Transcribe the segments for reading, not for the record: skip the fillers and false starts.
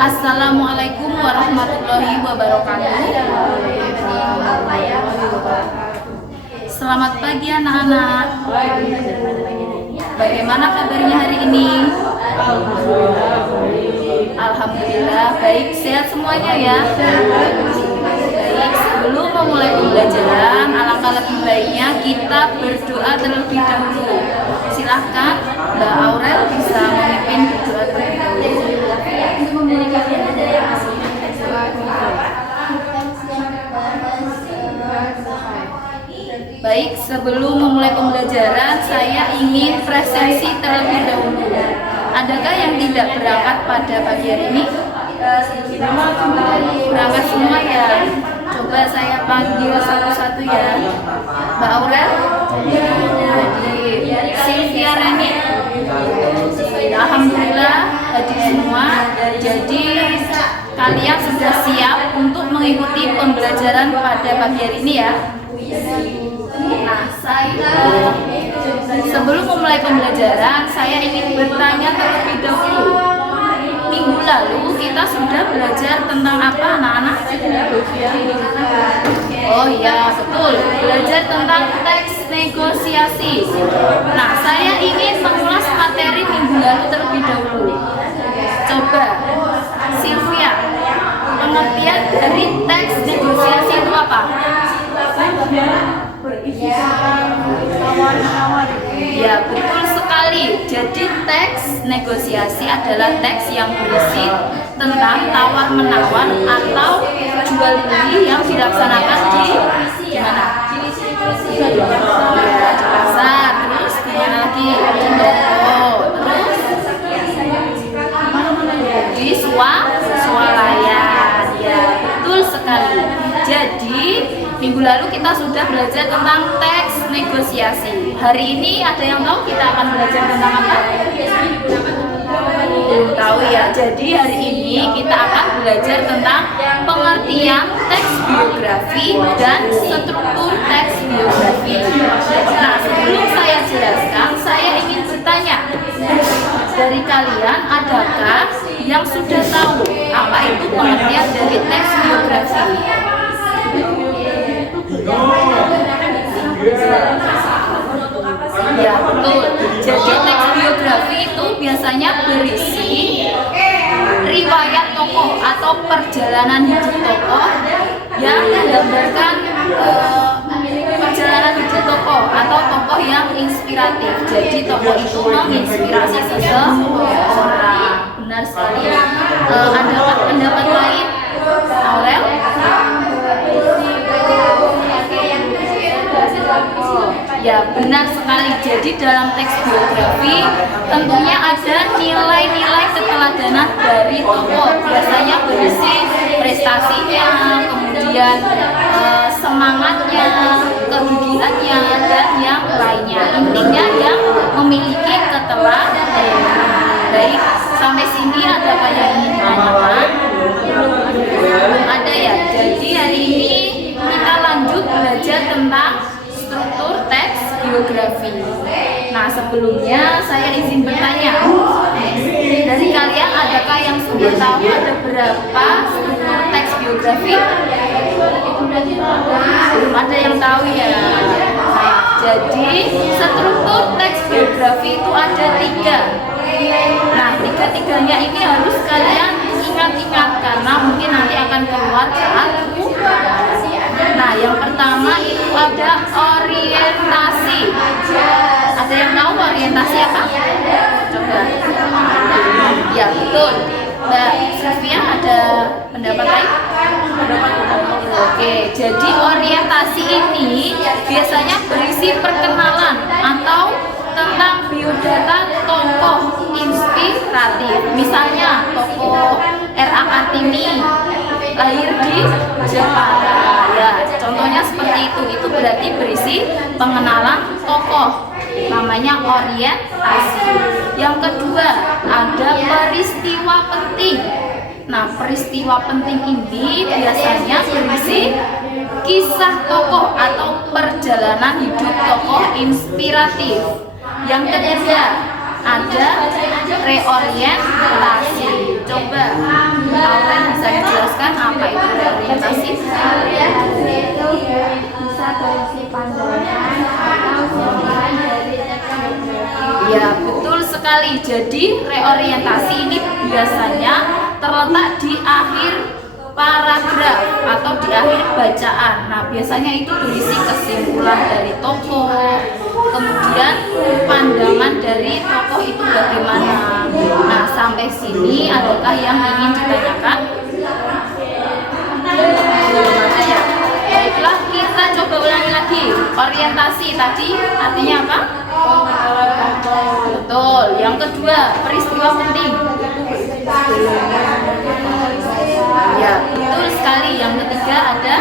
Assalamualaikum warahmatullahi wabarakatuh. Selamat pagi anak-anak. Bagaimana kabarnya hari ini? Alhamdulillah baik, sehat semuanya ya. Baik, sebelum memulai pembelajaran, alangkah lebih baiknya kita berdoa terlebih dahulu. Silahkan Mbak Aurel bisa memimpin berdoa terlebih dahulu. Baik, sebelum memulai pembelajaran, saya ingin presentasi terlebih dahulu. Adakah yang tidak berangkat pada pagi hari ini? Berangkat semua ya. Coba saya panggil satu-satu ya. Mbak Aurel, jadi Sylvia Reni. Alhamdulillah hadir semua. Jadi kalian sudah siap untuk mengikuti pembelajaran pada pagi hari ini ya. Nah, sebelum memulai pembelajaran, saya ingin bertanya terlebih dahulu. Minggu lalu kita sudah belajar tentang apa, anak-anak? Oh iya, betul. Belajar tentang teks negosiasi. Nah, saya ingin mengulas materi minggu lalu terlebih dahulu. Coba, Sylvia, pengertian dari teks negosiasi itu apa? Ya, betul sekali. Jadi teks negosiasi adalah teks yang berisi tentang tawar-menawar atau jual beli yang dilaksanakan di mana? Ya, di pasar. Terus di mana lagi? Di toko. Terus di swalayan. Ya, betul sekali. Jadi minggu lalu kita sudah belajar tentang teks negosiasi. Hari ini ada yang tahu kita akan belajar tentang apa? Belum tahu ya. Jadi hari ini kita akan belajar tentang pengertian teks biografi dan struktur teks biografi. Nah, sebelum saya jelaskan, saya ingin bertanya, dari kalian adakah yang sudah tahu apa itu pengertian dari teks biografi? Ya, betul. Jadi teks biografi itu biasanya berisi riwayat tokoh atau perjalanan hidup tokoh yang menggambarkan perjalanan hidup tokoh atau tokoh yang inspiratif. Jadi tokoh itu menginspirasi seseorang. Benar sekali. Ada pendapat lain, Aurel? Ya, benar sekali. Jadi dalam teks biografi tentunya ada nilai-nilai keteladanan dari tokoh. Biasanya berisi prestasinya, kemudian semangatnya, kegigihannya, dan yang lainnya. Intinya yang memiliki keteladanan. Baik, sampai sini ada apa yang ingin ditanyakan? Belum ada ya. Jadi hari ini kita lanjut belajar tentang struktur teks biografi. Nah, sebelumnya saya izin bertanya, dari kalian adakah yang sudah tahu ada berapa struktur teks biografi? Belum ada yang tahu ya. Jadi struktur teks biografi itu ada 3. Nah, 3-tiganya ini harus kalian ingat-ingat karena mungkin nanti akan keluar saat ujian. Nah, yang pertama itu ada orientasi. Ada yang tahu orientasi apa? Coba. Ya, betul. Mbak Sylvia ada pendapat lain? Oke, jadi orientasi ini biasanya berisi perkenalan atau tentang biodata tokoh inspiratif. Misalnya tokoh R.A. Kartini lahir di Jepara. Ya, contohnya seperti itu. Itu berarti berisi pengenalan tokoh. Namanya orientasi. Yang kedua, ada peristiwa penting. Nah, peristiwa penting ini biasanya berisi kisah tokoh atau perjalanan hidup tokoh inspiratif. Yang ketiga, ada reorientasi. Coba Aurel bisa dijelaskan apa itu reorientasi? Itu bisa berisi pandangan atau sentilan dari teks biografi. Ya, betul sekali. Jadi reorientasi ini biasanya terletak di akhir paragraf atau di akhir bacaan. Nah, biasanya itu berisi kesimpulan dari tokoh, kemudian pandangan dari tokoh itu bagaimana. Nah, sampai sini adakah yang ingin ditanyakan? Belum ada ya? Baiklah, kita coba ulangi lagi. Orientasi tadi artinya apa? Betul. Yang kedua, peristiwa penting. Ya, betul sekali. Yang ketiga ada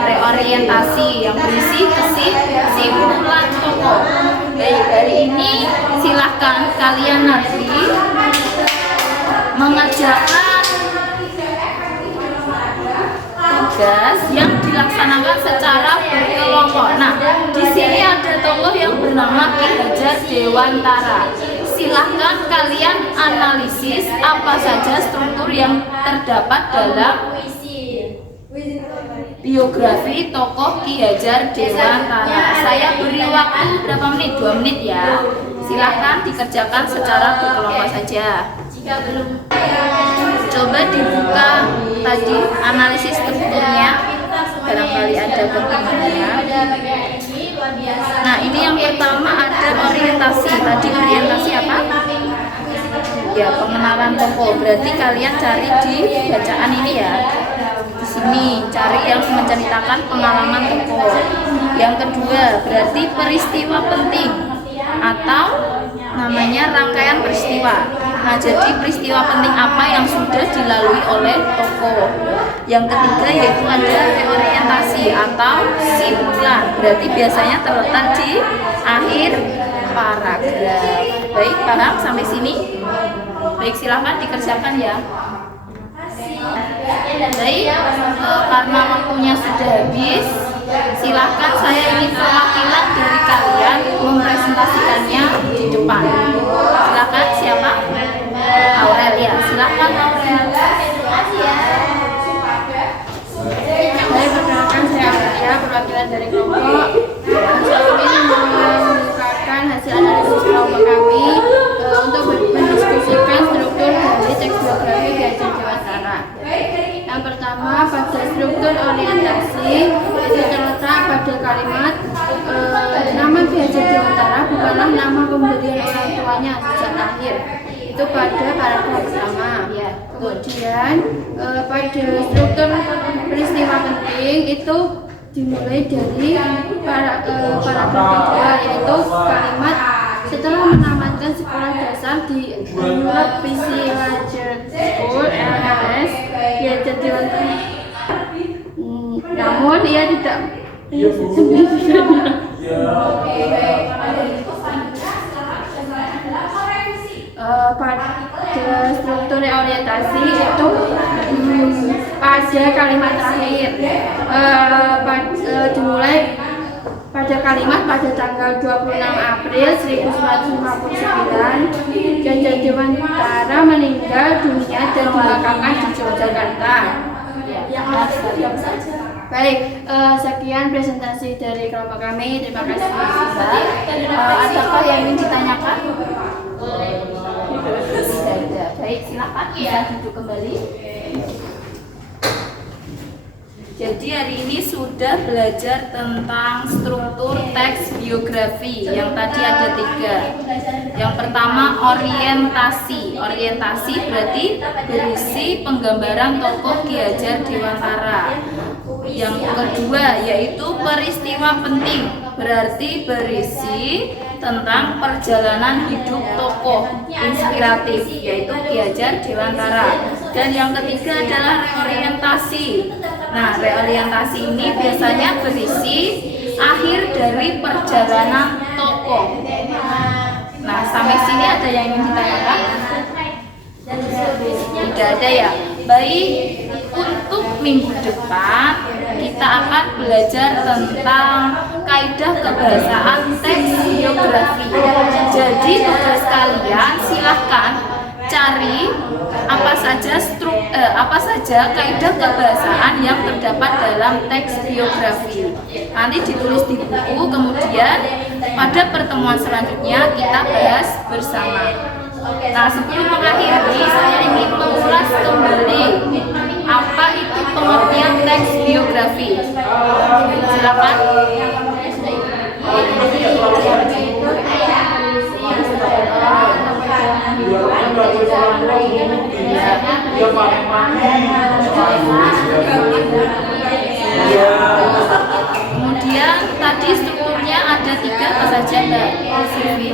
reorientasi yang berisi kesimpulan tokoh. Baik, hari ini silahkan kalian nanti mengerjakan tugas yang dilaksanakan secara berkelompok. Nah, di sini ada tokoh yang bernama Ki Hajar Dewantara. Silahkan kalian analisis apa saja struktur yang terdapat dalam biografi tokoh Ki Hajar Dewantara. Saya beri waktu berapa menit? 2 menit ya. Silahkan dikerjakan secara berkelompok saja. Jika belum, coba dibuka tadi analisis strukturnya, barangkali ada kekurangannya. Nah, ini yang pertama ada orientasi. Tadi orientasi apa? Ya, pengenalan tokoh. Berarti kalian cari di bacaan ini ya. Di sini cari yang menceritakan pengalaman tokoh. Yang kedua berarti peristiwa penting atau namanya rangkaian peristiwa. Nah, jadi peristiwa penting apa yang sudah dilalui oleh tokoh. Yang ketiga yaitu ada reorientasi atau simpulan. Berarti biasanya terletak di akhir paragraf. Baik, paham sampai sini? Baik, silahkan dikerjakan ya. Baik, karena waktunya sudah habis, silahkan saya ingin perwakilan dari kalian mempresentasikannya di depan. Silahkan, siapa? Aurel ya, silahkan Aurel. Saya perkenalkan, saya Amelia, perwakilan dari kelompok. Saya ingin mengungkapkan hasil analisis kelompok kami untuk mendiskusikan struktur dari teks biografi Ki Hajar Dewantara. Yang pertama, pada struktur orientasi itu terletak pada kalimat nama Ki Hajar Dewantara bukanlah nama pemberian orang tuanya sejak lahir. Itu pada paragraf pertama. Kemudian pada struktur peristiwa penting itu dimulai dari paragraf kedua, yaitu kalimat setelah menamatkan sekolah dasar di New Village School LLS, Ki Hajar Dewantara. Namun ia tidak pada struktur orientasi itu pada kalimat terakhir dimulai pada kalimat pada tanggal 26 April 1959 Ki Hajar Dewantara meninggal dunia dan dimakamkan di Yogyakarta. Baik, sekian presentasi dari kelompok kami. Terima kasih. Adakah yang ingin ditanyakan? Baik, silakan bisa duduk kembali. Jadi hari ini sudah belajar tentang struktur teks biografi. Yang tadi ada 3. Yang pertama orientasi. Orientasi berarti berisi penggambaran tokoh Ki Hajar Dewantara. Yang kedua yaitu peristiwa penting, berarti berisi tentang perjalanan hidup tokoh inspiratif yaitu Ki Hajar Dewantara. Dan yang ketiga adalah reorientasi. Nah, reorientasi ini biasanya berisi akhir dari perjalanan tokoh. Nah, sampai sini ada yang ingin ditanyakan? Tidak ada ya. Baik, untuk minggu depan kita akan belajar tentang kaidah kebahasaan teks biografi. Jadi tugas kalian silahkan cari apa saja kaidah kebahasaan yang terdapat dalam teks biografi. Nanti ditulis di buku, kemudian pada pertemuan selanjutnya kita bahas bersama. Nah, sebelum mengakhiri, saya ingin mengulas kembali apa itu pengertian teks biografi. Silakan. Kemudian tadi strukturnya ada 3 apa saja Mbak Silvi?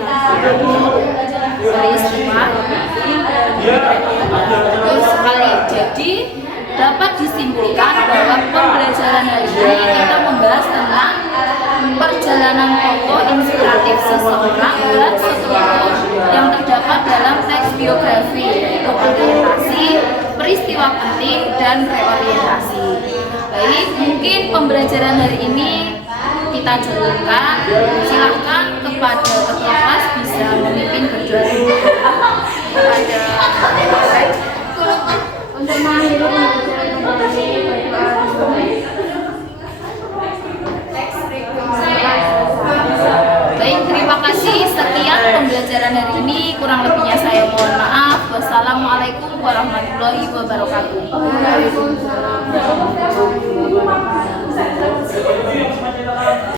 Peristiwa, betul sekali. Jadi dapat disimpulkan bahwa pembelajaran hari ini kita membahas tentang perjalanan tokoh inspiratif seseorang dan struktur yang terdapat dalam teks biografi, yaitu orientasi, peristiwa penting, dan reorientasi. Baik, mungkin pembelajaran hari ini kita cukupkan. Silahkan kepada ketua kelas bisa memimpin berdoa Untuk mengakhiri pembelajaran kembali Baik, terima kasih. Sekian pembelajaran hari ini. Kurang lebihnya saya mohon maaf. Wassalamualaikum warahmatullahi wabarakatuh. Waalaikumsalam.